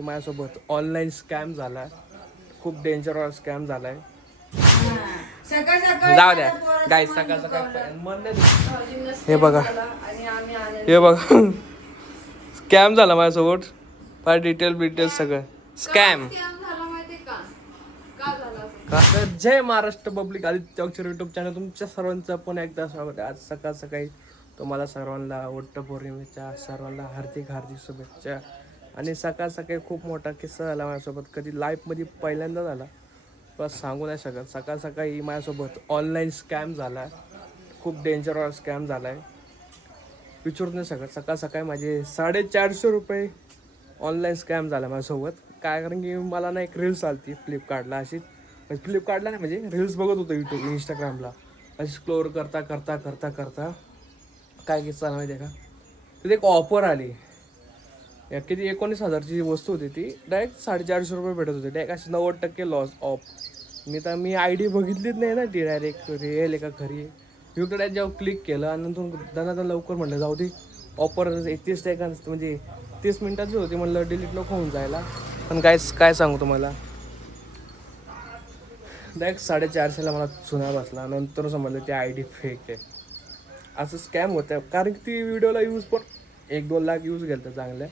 माझ्यासोबत online scam झाला, खूप डेंजर स्कॅम झालाय. जाऊ द्या गाईस, सकाळ सकाळ हे बघा, हे बघा स्कॅम झाला माझ्यासोबत. फार डिटेल सगळं स्कॅम. जय महाराष्ट्र पब्लिक, आदित्य अक्षर युट्यूब चॅनल तुमच्या सर्वांचं पण एकदा स्वागत आहे. आज सकाळ सकाळी तुम्हाला सर्वांना वटपौर्णिमेच्या सर्वांना हार्दिक शुभेच्छा. आणि सकाळ सकाळी खूप मोठा किस्सा झाला माझ्यासोबत, कधी लाईफमध्ये पहिल्यांदा झाला, बस सांगू नाही शकत. सकाळ सकाळी माझ्यासोबत ऑनलाईन स्कॅम झाला, खूप डेंजर स्कॅम झाला आहे, विचारू नाही शकत. सकाळ सकाळी माझे 450 रुपये ऑनलाईन स्कॅम झाला माझ्यासोबत. काय, कारण की मला ना एक रील्स आली फ्लिपकार्टला, अशी फ्लिपकार्टला नाही म्हणजे रील्स बघत होतो यूट्यूब इंस्टाग्रामला, अशी स्क्रोल करता करता करता करता काय किस्सा माहिती आहे का, तिथे एक ऑफर आली. किती 19,000ची वस्तू होती, ती डायरेक्ट 450 रुपये भेटत होते, डायरेक्ट असे 90% लॉस ऑफ. मी आय डी बघितलीच नाही ना, ती डायरेक्ट रिअल आहे का खरी आहे. मी डायरेक्ट जेव्हा क्लिक केलं आणि नंतर दना लवकर म्हटलं जाऊ दे, ऑफर 30 सेकंड म्हणजे 30 मिनिटाची होती, म्हटलं डिलीट नको होऊन जायला. पण काय सांगू तुम्हाला, डायरेक्ट 450ला मला चुना बसला. नंतर समजलं ती आय डी फेक आहे. असं स्कॅम होतं, कारण की ती व्हिडिओला यूज पण 1-2 लाख यूज गेलं तर चांगल्या.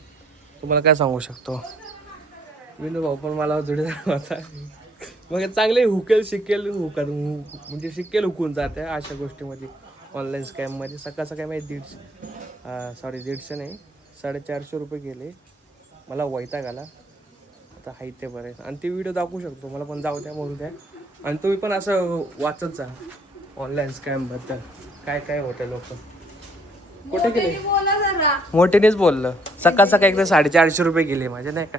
तुम्हाला काय सांगू शकतो, विनू भाऊ पण मला जोडीदार होता. मग चांगले शिकेल म्हणजे हुकून जाते अशा गोष्टीमध्ये, ऑनलाईन स्कॅममध्ये. सकाळ सकाळी माझे 150 नाही 450 रुपये गेले. मला वैताग आला. आता हाय ते बरं आहे, आणि ते व्हिडिओ दाखवू शकतो मला, पण जाऊ द्या म्हणू द्या. आणि तुम्ही पण असं वाचत जा ऑनलाईन स्कॅमबद्दल, काय काय होतं. लोक कुठे गेले, मोठेनेच बोललं. सकाळ सकाळी एकदा 450 रुपये गेले माझे, नाही का.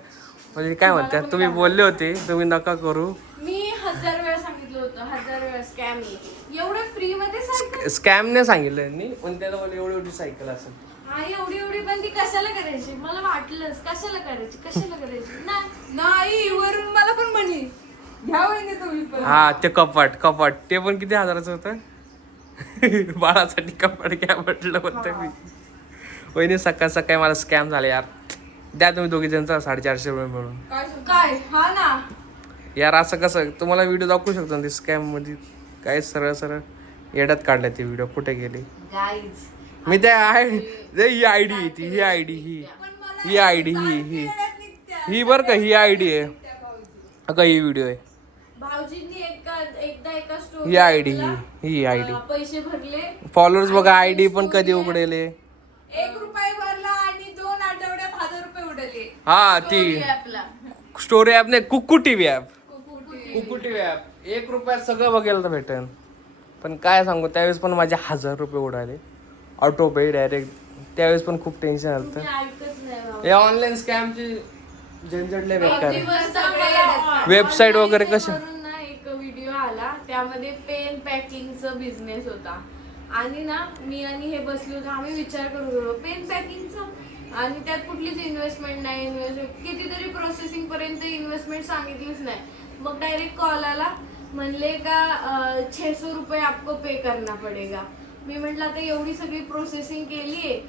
म्हणजे काय म्हणतात, तुम्ही बोलले होते तुम्ही नका करू. मी 1000 वेळा सांगितलं होतं, 1000 वेळा स्कॅम आहे. एवढं फ्री मध्ये सायकल स्कॅम नाही सांगितलं यांनी, पण त्याला मला एवढी सायकल असेल. हा एवढी पण ती कशाला करायची, मला वाटलंच कशाला करायची नाही वरून मला पण म्हणी घ्या वहिनी तुम्ही पण. हा ते कपाट ते पण किती हजाराचं होतं. बाळासाठी कपाट घ्या म्हटलं होतं मी. वहिनी सकाळ सकाळी मला स्कॅम झाले यार, द्या तुम्ही दोघी जणचा 450 रुपये मिळून. काय हा ना यार, असं कसं तुम्हाला व्हिडिओ दाखवू शकतो ना, ते स्कॅम मध्ये काय सरळ येड्यात काढल्या ते व्हिडिओ. कुठे गेले गाईज, मी त्या ही आय डी ती ही आय डी ही बरं का, ही आय डी आहे का, ही व्हिडिओ आहे. भाऊजींनी एकदा एका story he I D he I D पैसे भरले, फॉलोअर्स बघा, आय डी पण कधी उघडेले. 1 रुपया भरला आणि 2 आठवड्यात 1000 रुपये उडले. हा ती स्टोरी ऍप नाही, कुक्कू टीव्ही ऍप 1 रुपयात सगळं बघायला तर भेटेल. पण काय सांगू, त्यावेळेस पण माझे 1000 रुपये उडाले ऑटो पे डायरेक्ट. त्यावेळेस पण खूप टेन्शन आलं. हे ऑनलाईन स्कॅमची झंझटले बेकार. वेबसाईट वगैरे कसे. एक व्हिडिओ आला, त्यामध्ये पेन पॅकिंगचा बिझनेस होता. आणि ना मी आणि हे बसलो होतो, आम्ही विचार करू पेन पॅकिंगचा, आणि त्यात कुठलीच इन्व्हेस्टमेंट नाही. कितीतरी प्रोसेसिंग पर्यंत इन्व्हेस्टमेंट सांगितलीच नाही. मग डायरेक्ट कॉल आला, म्हणले का 600 रुपये आपको पे करना पडेगा. मी म्हटलं आता एवढी सगळी प्रोसेसिंग केलीये,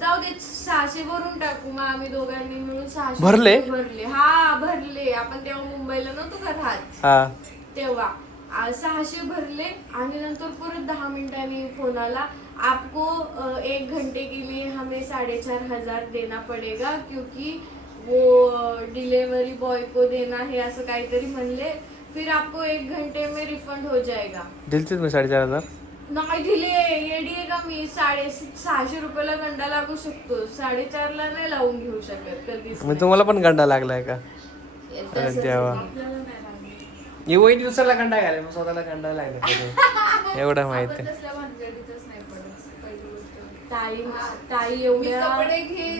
जाऊ दे 600 भरून टाकू. मग आम्ही दोघांनी मिळून 600 भरले. हा भरले. आपण तेव्हा मुंबईला नव्हतो का राहत, तेव्हा 600 भरले. आणि नंतर परत 10 मिनिटांनी फोन आला, आपको 1 घंटे के लिए हमें 4,500 देना पडेगा, क्योंकि वो डिलीवरी बॉय को देना है, असं काहीतरी म्हणले. फिर आपको 1 घंटे में रिफंड हो जाएगा. दिलते मी 4,500. नाही दिले, येडी आहे का मी. 650 रुपयाला गंडा लागू शकतो, 4,500ला नाही लावून घेऊ शकत कधीच. मग तुम्हाला पण गंडा लागलाय का? देवा, एवढी दिवसाला गंडा घालाय, मग स्वतःला गंडा लागला एवढं माहिती. ताई एवढ्या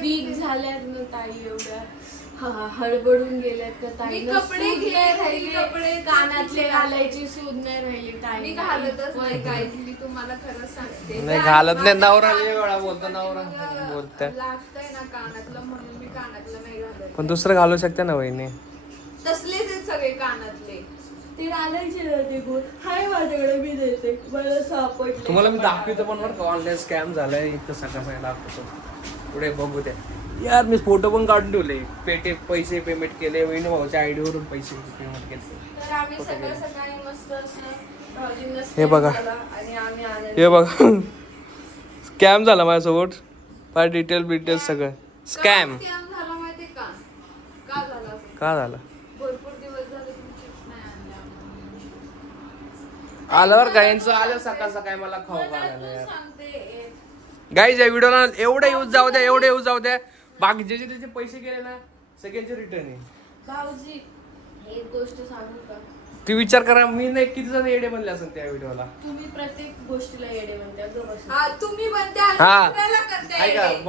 वीक झाल्यात ना, ताई एवढ्या हडबडून गेल्यात का, ताई कपडे राहिले, कानातले घालायची सूद नाही राहिली. ताई घालतच नाही काय, मी तुम्हाला खरंच सांगते. नाही घालत नाही, नवरा वेळा बोलतो, नवरा बोलतोय लागतंय ना कानातलं, म्हणून मी कानातलं नाही घालत. पण दुसरं घालू शकते ना वहिनी. तसलेच आहेत सगळे कानातले. ते घालायचे ना, ते गोल हाय माझ्याकडे, मी देते, मला सापडले. तुम्हाला मी दाखवतो पण बरं का, ऑनलाईन स्कॅम झालाय इथं सकाळ दाखवतो. पुढे बघू द्या. यार मी फोटो पण काढून ठेवले. पैसे पेमेंट केले, वहिनी भाऊच्या आयडी वरून पैसे पेमेंट केले. तर आम्ही सकाळ सकाळी मस्त असं भाऊजींना हे बघा. केला आणि आम्ही आनंदी. हे बघा स्कॅम झाला माझ्यासोबत. फार डिटेल्स सगळं स्कॅम. स्कॅम झाला माहितीये का? का झाला असं? का झाला? भरपूर दिवस झाले तुम्ही चिप्स नाही आणले आम्हाला. आल्यावर गाईंचं आलं सकाळ सकाळी मला खाऊ घालायला तू यार. सांगते गाईज या व्हिडिओला एवढे यूज जाऊ द्या. बाकी ज्याचे त्याचे पैसे गेले ना सगळ्यांचे रिटर्न आहे. भाऊजी एक गोष्ट सांगू का? ती विचार करा, मी नाही किती जण येडे बनले असेल त्या व्हिडिओला. तुम्ही प्रत्येक गोष्टीला येडे म्हणता तुम्ही म्हणते आणि हा. दुसऱ्याला करते ऐका येडे.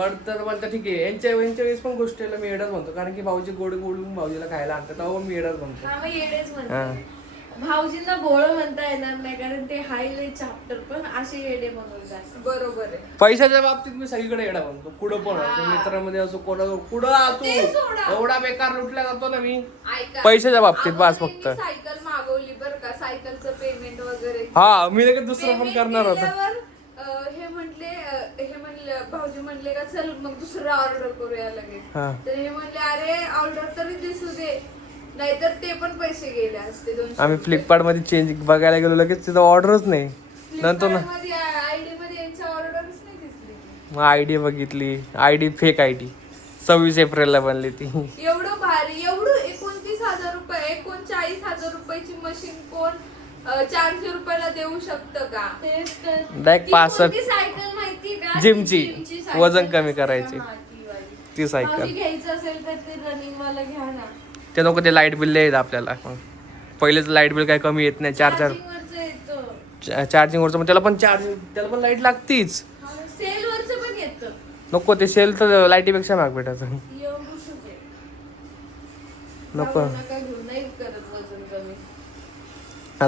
म्हणता ठीक आहे. यांच्या वेळेस पण गोष्टीला मी येडाच म्हणतो, कारण की भाऊजी गोड गोडून भाऊजीला खायला आणतात तेव्हा मी येडाच म्हणतो. हा मग येडेच हा. म्हणते. भाऊजींना भोळ म्हणता येणार नाही कारण ते हायले चॅप्टर पण असे येडे म्हणून बरोबर आहे. पैशाच्या बाबतीत मी सगळीकडे येडा म्हणतो. कुठं पण असो, मित्रामध्ये असो, कुठं ते असो, सोडा. एवढा बेकार लुटला जातो ना मी ऐका पैशाच्या बाबतीत बस अगोदर फक्त. मी सायकल मागवली बरं का, सायकलचं पेमेंट वगैरे हा मी लगेच दुसरं पण Payment करणार होतो. केल्यावर, हे म्हणले भाऊजी म्हणले का चल मग दुसरं ऑर्डर करूया लगेच. हा. तर हे म्हणले अरे ऑर्डर तरी दिसू दे, नाहीतर ते पण पैसे गेले असते 200 आम्ही रुपये. फ्लिपकार्ट मध्ये चेंज बघायला गेलो, लगेच तिथं ऑर्डरच नाही. नंतर ना Flipkart मध्ये आयडी मध्ये यांच्या ऑर्डरच नाही दिसली. मग आयडी बघितली, आयडी फेक आयडी 26 एप्रिलला बनली ती. एवढं भारी, एवढं 29,000 रुपये, 39,000 रुपयाची मशीन कोण 400 रुपयाला देऊ शकतं का? तेच तर. Direct ती 65 कोणती सायकल माहिती का? जिमची. सायकल. वजन कमी करायची. हा, ती वाली. ती सायकल भाऊजी घ्यायचं असेल तर ते रनिंग वाला घ्या ना. ते नको, ते लाईट बिल येत आपल्याला. मग पहिलेच लाईट बिल काही कमी येत नाही. Charging वरचं येतं. चार्जिंग वरचं, त्याला पण लाईट लागतीच. सेल वरचं पण येतं. नको ते सेल तर लाईटीपेक्षा महाग भेटायचं. एवढंच आहे. नको भाऊ नका घेऊ, नाही करत वजन कमी.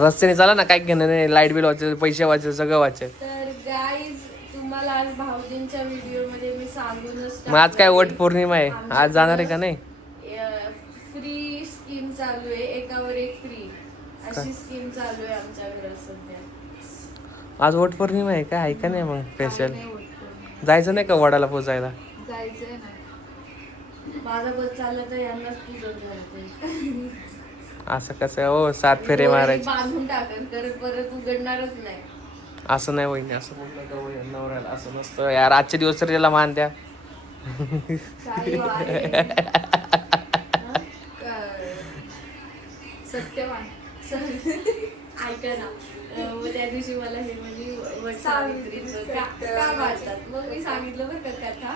रस्त्याने चला ना, काय घेणं नाही. लाईट बिल वाचायचं, पैसे वाचायचे, सगळं वाचायचं. तर गाईज तुम्हाला आज भाऊजींच्या व्हिडिओ मध्ये मी सांगूनच मग आज काय वट पौर्णिमा आहे, आज जाणार आहे का नाही? फ्री स्कीम चालू आहे, एकावर एक फ्री अशी स्कीम चालू आहे आमच्याकडे सध्या. आज वट पौर्णिमा आहे का? आहे का नाही मग स्पेशल? नाही होत कोणी. जायचं नाही का वडाला पोचायला? जायचंय ना. माझा बस चालला तर यांनाच पूजन करते. असं कसं हो, 7 फेरे मारायचे. बांधून टाकन तर परत उघडणारच नाही. असं नाही वहिनी, असं बोल नका वहिनी, नवऱ्याला असं नसतं यार. आजचे दिवस तर त्याला मान द्या. काही आहे. सत्यवान ऐका ना. मग त्या दिवशी मला हे म्हणजे वट सावित्रीचं का वाटतात. मग मी सांगितलं बरं का कथा,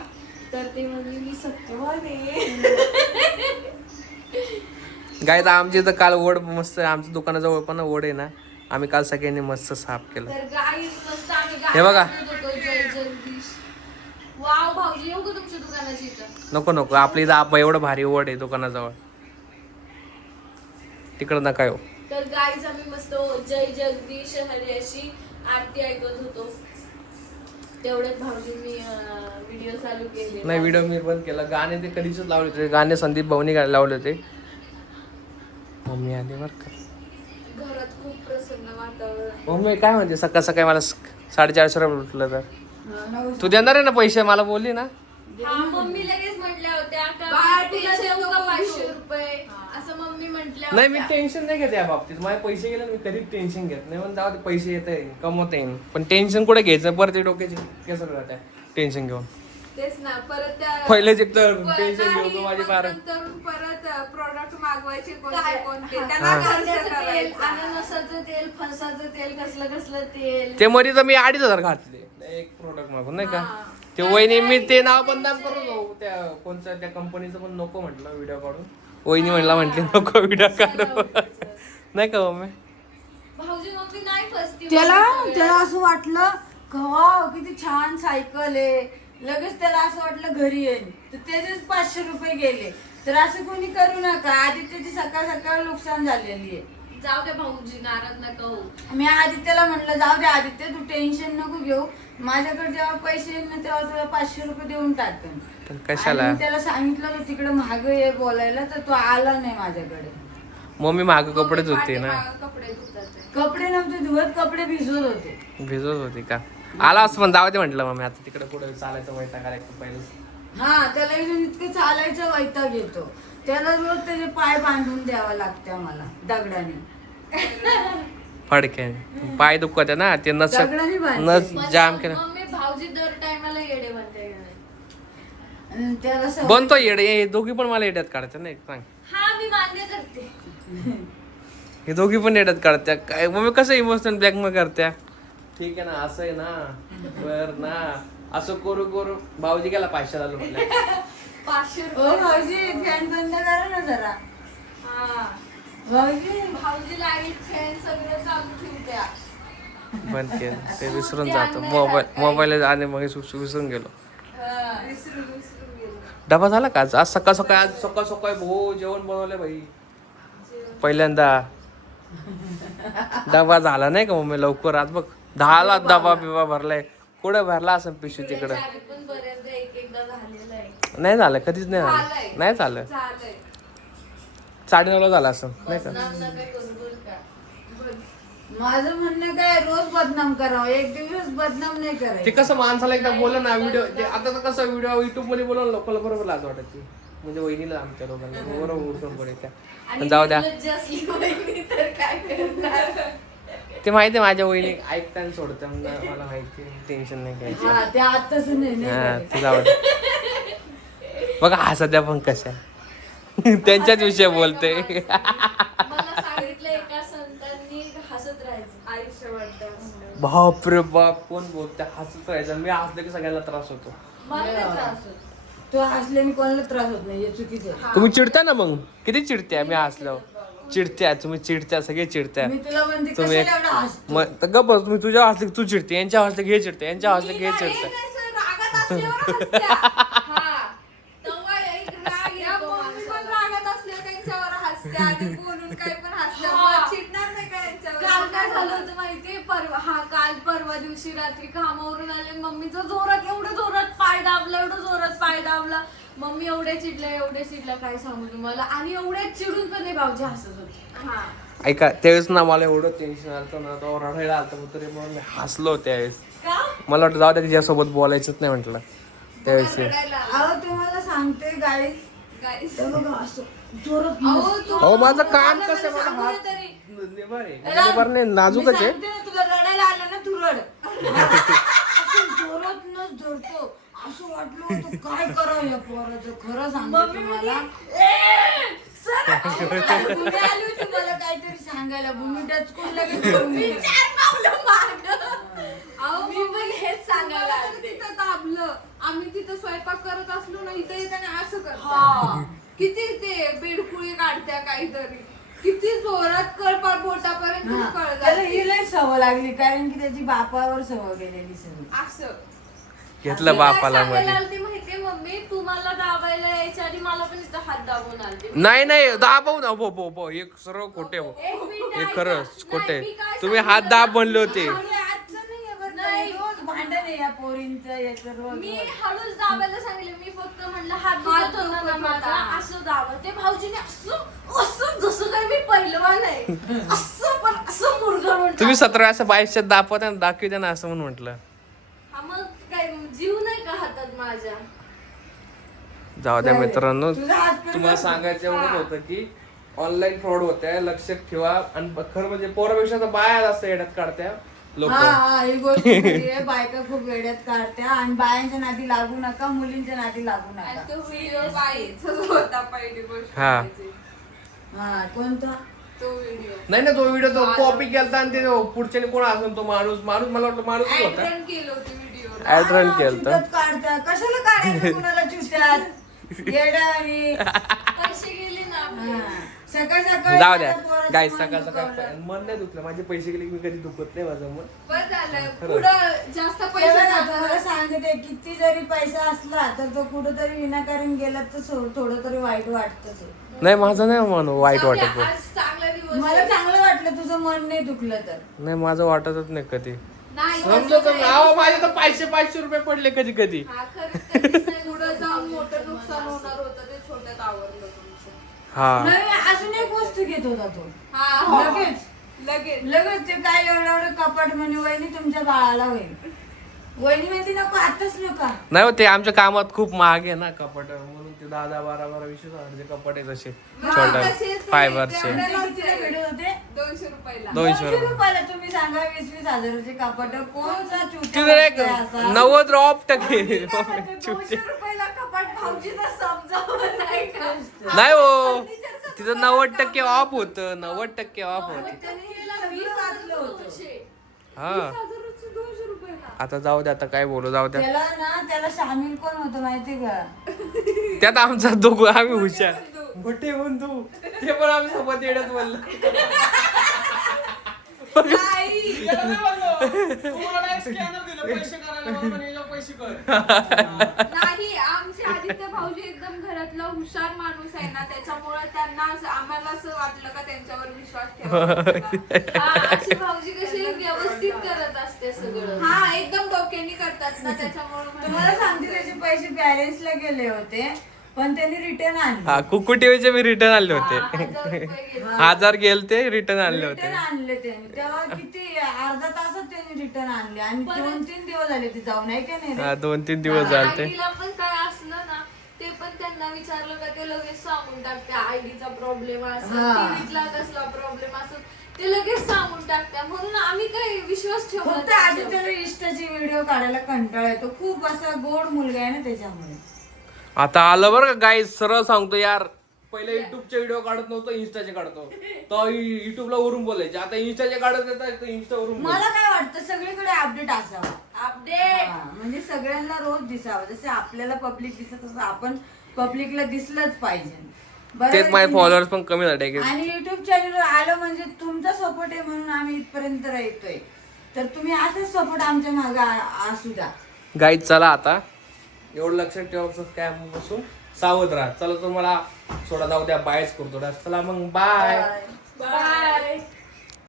तर ते म्हणजे मी सत्यवान आहे. काय तर आमची तर काल वड मस्त, आमच्या दुकानाजवळ पण वड आहे ना, आम्ही काल सगळ्यांनी मस्त साफ केलं. तर गाई मस्त आम्ही हे बघा. जय जगदीश. वाव भाऊजी, येऊ का तुमच्या दुकानाची इथं? नको आपल्या इथं आबा एवढं भारी वड आहे दुकानाजवळ, तिकडं नका येऊ. तर गाईज आम्ही मस्त जय जगदीश हरी अशी आरती ऐकत होतो. तेवढ्यात भाऊजींनी व्हिडिओ चालू केले. नाही व्हिडिओ मी बंद केला. गाणे ते कधीच लावले होते, गाणे संदीप भाऊनी लावले होते. मम्मी आली बरं का. घरात खूप प्रसन्न वातावरण. मम्मी काय म्हणते, सकाळ सकाळी मला 450 रुपये उठलं तर तू देणार आहे ना पैसे? मला बोलली ना. हा मम्मी लगेच म्हटल्या होत्या का बाळा, तुला tension देऊ का नको 500 घेऊ. रुपये असं मम्मी म्हटल्या नाही मी होत्या. टेन्शन नाही घेत या बाबतीत. माझे पैसे गेले मी कधीच टेन्शन घेत नाही. म्हणून जाऊ दे, पैसे येत आहे कमवता येईल, पण टेन्शन कुठे घ्यायचं? परत ते डोक्याचे केस राहत्या टेन्शन घेऊन. तेच ना, परत त्या पहिलेच एक तर प- टेन्शन नाही, घेऊन माझी मग फार. नंतरून परत प्रोडक्ट मागवायचे काय? कोणते हा. त्याला खर्च कांद्याचं तेल, करायचा. अननसाचं तेल, फणसाचं तेल, कसलं तेल. ते मध्ये तर मी 2,500 घातले एक प्रोडक्ट मागून, नाही का? हा. ते वहिनी, मी ते नाव बदनाम करू नको त्या कोणत्या त्या कंपनीचं, पण नको म्हटलं व्हिडिओ काढून. वहिनी म्हटली नको व्हिडिओ काढू. नाही का मम्मी? भाऊजी मम्मी नाही फसती. त्याला असं वाटलं वाव किती छान सायकल आहे. लगेच त्याला असं वाटलं घरी येईल, तर त्याचेच 500 रुपये गेले. तर असं कोणी करू नका. आदित्यची सकाळ सकाळ नुकसान झालेली आहे. जाऊ दे भाऊजी, नाराज नका हो. मी आदित्यला म्हटलं जाऊ दे आदित्य, तू टेन्शन नको घेऊ. माझ्याकडे जेव्हा पैसे येईल ना तेव्हा तुला 500 रुपये देऊन टाकेन. पण कशाला? आणि मी त्याला सांगितलं की तिकडे महाग ये बोलायला, तर तो आला नाही माझ्याकडे. मम्मी माग कपडेच होते ना, कपडे धुतात ते. कपडे नव्हते धुवत, कपडे भिजवत होते. भिजत होती का? आला असं पण जाऊ दे म्हटलं मम्मी, आता तिकडे पुढे चालायचं वैताग आला पहिलं. हा त्याला इथून इतकं चालायचं वैताग येतो. त्याला रोज त्याचे पाय बांधून द्यावा लागते आम्हाला दगडाने. फडक्याने पाय दुखत आहे ना ते नस दगडाने बांधते नस मी. जाम केलं. मम्मी भाऊजी दर टायमाला येडे बनते. आणि त्याला सवय- बनतो येडे हे दोघी पण मला येड्यात काढतात ना एक सांग. हा मी मान्य करते. हे दोघी पण येड्यात काढत्या काय मग कसं इमोशनल ब्लॅकमेल करत्या. ठीक आहे ना असं आहे ना बर ना असं करू करू भाऊजी गेला 500 आलो म्हटलं 500 ओ भाऊजी फॅन बंद करा ना जरा. हा भाऊजी भाऊजी लाईट फॅन सगळं चालू ठेवत्या. बंद केलं ते विसरून जातो मोबाईल आणि मग विसरून गेलो. विसरून गेलो. डबा झाला का आज सकाळ सकाळी भो जेवण बनवलं बाई पहिल्यांदा. डबा झाला नाही का मम्मी लवकर आज बघ 10ला डबा बिबा भरलाय. कुठे भरला असं पिशवी तिकडं आधी पण बऱ्याचदा एकदा झालेलं आहे. नाही झालं कधीच नाही झालंय. झालं नाही झालं चालय 9:30ला झालं असं नाही का. बदनाम नका करू बरं का. माझं म्हणणं काय रोज बदनाम करावं, एक दिवस बदनाम नाही ते करायचं. कसं माणसाला एकदा बोललं ना व्हिडिओ आता तर कसं व्हिडिओ युट्यूब मध्ये बोलवलं लोकांना बरोबर लाज वाटत ती म्हणजे वहिनीला आमच्या लोकांना बरोबर उठून पडायच्या. आणि जाऊ द्या निर्लज्ज असली वहिनी तर काय करणार. ते माहिती आहे माझ्या वहिनी ऐकताना सोडतं मला माहिती टेन्शन नाही घ्यायचं. हा ते आताच नाही हा करायचं. ते जाऊ दे. बघा हसत्या पण कशा त्यांच्याच विषयी बोलते. मला सांगितलं एका संतांनी हसत राहायचं आयुष्यभर. बाप रे बाप कोण बोलते हसत राहायचं. मी हसले की सगळ्यांना त्रास होतो. मला नाही त्रास होत. तो हसल्याने कोणाला त्रास होत नाही, हे चुकीचं आहे. तुम्ही चिडता ना मग किती चिडत्या मी हसलो चिडत्या तुम्ही चिडत्या सगळे चिडत्या. मी तुला म्हणते तुम्ही कशाला एवढा हसतो? मग तर गप्प बस, तुम्ही तुझ्या हसले की तू चिडते यांच्या हसले की हे चिडते यांच्या हसले की हे मी चिडते. नाही असं रागात असल्यावर हसत्या. हा. तेव्हा एक राग या येतो मम्मी पण माणसाला. रागात असल्या त्यांच्यावर हसते आणि बोलून काय पण हसते. हा. मग चिडणार नाही का यांच्यावर? काल काय झालं होतं माहितीये काल परवा दिवशी रात्री कामावरून आले आणि मम्मीचं एवढं जोरात पाय दाबला एवढं जोरात पाय दाबला. मम्मी एवढे चिडल्या काय सांगू तुम्हाला. आणि एवढे चिडून पण भाऊजी हसत होते. हा ऐका त्यावेळेस ना मला एवढं टेन्शन आलं ना तो रडायला आलं तरी म्हणून मी हसलो त्यावेळेस. का मला वाटतं जाऊ द्या तिच्यासोबत बोलायचंच नाही म्हटलं त्यावेळेस. रडायला. अहो तुम्हाला सांगते गाईस, Guys. ते बघा असं जोरात अहो, तू- हो माझं काम कसं आहे, माझा सांगू हात दे तरी. निभार आहे. निभार नाही नाजूकच मी आहे. सांगते ना, तुला रडायला आलं ना तू रड. असं जोरात न धरतो असं वाटलं होतं काय करावं या पोराचं. खरं सांगते तुम्हाला भूमी आली होती मला काहीतरी सांगायला. भूमी डचकून लगेच पळून गेली. अहो, मी पण हेच सांगायला मला तर आलते. तिथं दाबलं. आम्ही तिथं स्वयंपाक करत असलो ना इथं येताना असं हा. करतात. किती ते बेडकुळी काढत्या काहीतरी. किती जोरात कळपार बोटापर्यंत हा. कळ त्याला जाते. ही लय सवय लागली कारण की त्याची बापावर सवय गेलेली सगळी. असं घेतलं मी बापाला काय सांगायला मध्ये. आलते माहितीये मम्मी तुम्हाला दाबायला यायच्या आधी मला पण इथं हात दाबून आलते. नाही दाबव ना बो एक सर्व खोटे हो एक मिनिट हे ऐका. खरंच खोटे. नाही, मी काय तुम्ही हात सांगितलं दाब ना? बनले होते. आणि आजचं नाहीये बरं का. नाही. रोज भांडण आहे या पोरींचं याचं रोज. मी हळूच दाबायला सांगितलं. मी फक्त म्हणलं हात हात दुखत होता ना दुखत माझा होता. असं दाबा. ते भाऊजीने असं जसं काय मी पहिलवान आहे असं पण असं मुरगळून तुम्ही टाकलं. 17 असं 22 दाखवता दाखवते ना असं म्हणून म्हटलं. हा मग काय जीव नाही का हातात माझ्या. जाऊ द्या मित्रांनो तुझा हात करून तुम्हाला सांगायचं एवढंच होतं की ऑनलाईन फ्रॉड होत्या लक्षात ठेवा. आणि खरं म्हणजे पोरापेक्षा तर बाया जास्त येड्यात काढत्या लोक. हा ही गोष्ट खरी आहे. बायका खूप वेड्यात काढत्या आणि बायांच्या नादी लागू नका, मुलींच्या नादी लागू आणि नका. तो व्हिडिओ बाईचाच होता पहिली गोष्ट हा. म्हणजे. हा कोणता? तो व्हिडिओ नाही ना तो व्हिडिओ तो कॉपी केलता आणि ते पुढच्याने कोण असून तो माणूस मला वाटतं माणूस होता. ऍड रन केलं होती व्हिडिओ. ऍड रन हा, केलता. चुटत काढत्या. कशाला काढायचं कुणाला चुट्यात येड्या आणि पैसे गेले ना आपले. हा. सकाळ सकाळ जाऊ द्या पोराचं गाईस मन सकाळ दुखावलं. सकाळ मन नाही दुखलं. माझे पैसे गेले की मी कधी दुखत नाही माझं मन. बस झालं खरं. पुढं जास्त पैसे तेव्हा ना जातात. तुम्हाला सांगते किती जरी पैसा असला तर तो कुठंतरी विनाकारण गेला तर थोडं तरी वाईट वाटतच आहे. नाही माझं नाही मन वाईट जाऊ द्या, वाटत. आज चांगला दिवस मला आहे. चांगलं वाटलं तुझं मन नाही दुखलं तर. नाही माझं वाटतच नाही कधी. नाही समजत असं नाही. अहो, माझे तर 500 रुपये पडले कधी कधी. हा, खरंच कधीच नाही. पुढं जाऊन मोठं नुकसान होणार होतं ते छोट्यात आवरलं तुमचं. हा नाही अजून एक वस्तू घेत होता तो हा लगेच लगेच लगेच ते काय एवढं कपाट म्हणे वहिनी तुमच्या बाळाला होईल. वहिनी म्हणते नको आताच नका. नाही हो, ते आमच्या कामात खूप महाग आहे ना कपाट, म्हणून ते 10, 12, 20 कपाट आहे तसे छोटे फायबरचे. कितीला भेटत होते? 200 रुपयाला. 200 200 रुपये. रुपयाला. तुम्ही सांगा 20-20 हजाराचे कपाट कोणचा चुट्या तिथे एक वाटतोय असा? 90% 200 रुपयाला कपाट भाऊजीला समजावं नाही का? नाही हो, तिथं 90% ऑफ होतं, 90% ऑफ होत. त्यांनी सगळं वाचलं होतं. हा 200 रुपयाला. आता जाऊ दे, आता काय बोलू, जाऊ द्या. त्याला ना त्याला सामील कोण होतं माहिती का? त्यात आमचा दोघं आम्ही हुशार मोठे बंधू, ते पण आमच्या सोबत येण्यात बोललं. नाही, आमचे आदित्य भाऊजी एकदम घरातला हुशार माणूस आहे ना, त्याच्यामुळे त्यांना आम्हाला असं वाटलं का त्यांच्यावर विश्वास ठेवा. अशी भाऊजी कशी व्यवस्थित करत असते सगळं. हा, एकदम डोक्याने करतात ना, त्याच्यामुळे तुम्हाला सांगते त्याचे पैसे बॅलन्सला गेले होते पण त्यांनी रिटर्न आणले. हा कुकू टीव्हीचे मी रिटर्न आणले 1000 होते. रुपये गेले. 1000 गेल ते रिटर्न आणले होते. रिटर्न आणले त्यांनी तेव्हा किती अर्धा तासात त्यांनी रिटर्न आणले आणि 2-3 दिवस झाले ते जाऊन आहे का नाही रे? हा 2-3 दिवस झालते. आयडीला पण काय असलं ना, ते पण त्यांना विचारलं का ते लगेच सांगून टाकते. आयडीचा प्रॉब्लेम असतो, हा. टीव्हीतला कसला प्रॉब्लेम असतो, ते लगेच सांगून टाकत्या. म्हणून आम्ही काही विश्वास ठेवला फक्त नाही आधी त्याच्यावर. त्याला इष्टाची व्हिडिओ काढायला कंटाळा येतो. खूप असा गोड मुलगा आहे ना त्याच्यामुळे. आता आलं बरं का गाईज, सरळ सांगतो यार, पहिले युट्यूबचे व्हिडिओ काढत नव्हतो, इन्स्टाचे काढतो. तो युट्यूबला वरून बोलायचे, आता इन्स्टाचे काढत येतात, इन्स्टा वरून मला काय वाटतं सगळीकडे अपडेट असावा. अपडेट. हा, म्हणजे सगळ्यांना रोज दिसावं. जसे आपल्याला पब्लिक दिसत तसं आपण पब्लिकला दिसलंच पाहिजे. बरोबर तेच आहे माझे की नाही? फॉलोअर्स पण कमी झाले की. आणि युट्यूब चॅनलवर आलं म्हणजे तुमचा सपोर्ट आहे म्हणून आम्ही इथपर्यंत येतोय. तर तुम्ही असंच सपोर्ट आमच्या मागे असू द्या. गाईज चला आता एवढं लक्षात ठेवा, काय बसून सावध राहा. चला तुम्हाला सोडा, जाऊ द्या, बायच करतो. चला मग बाय. बाय.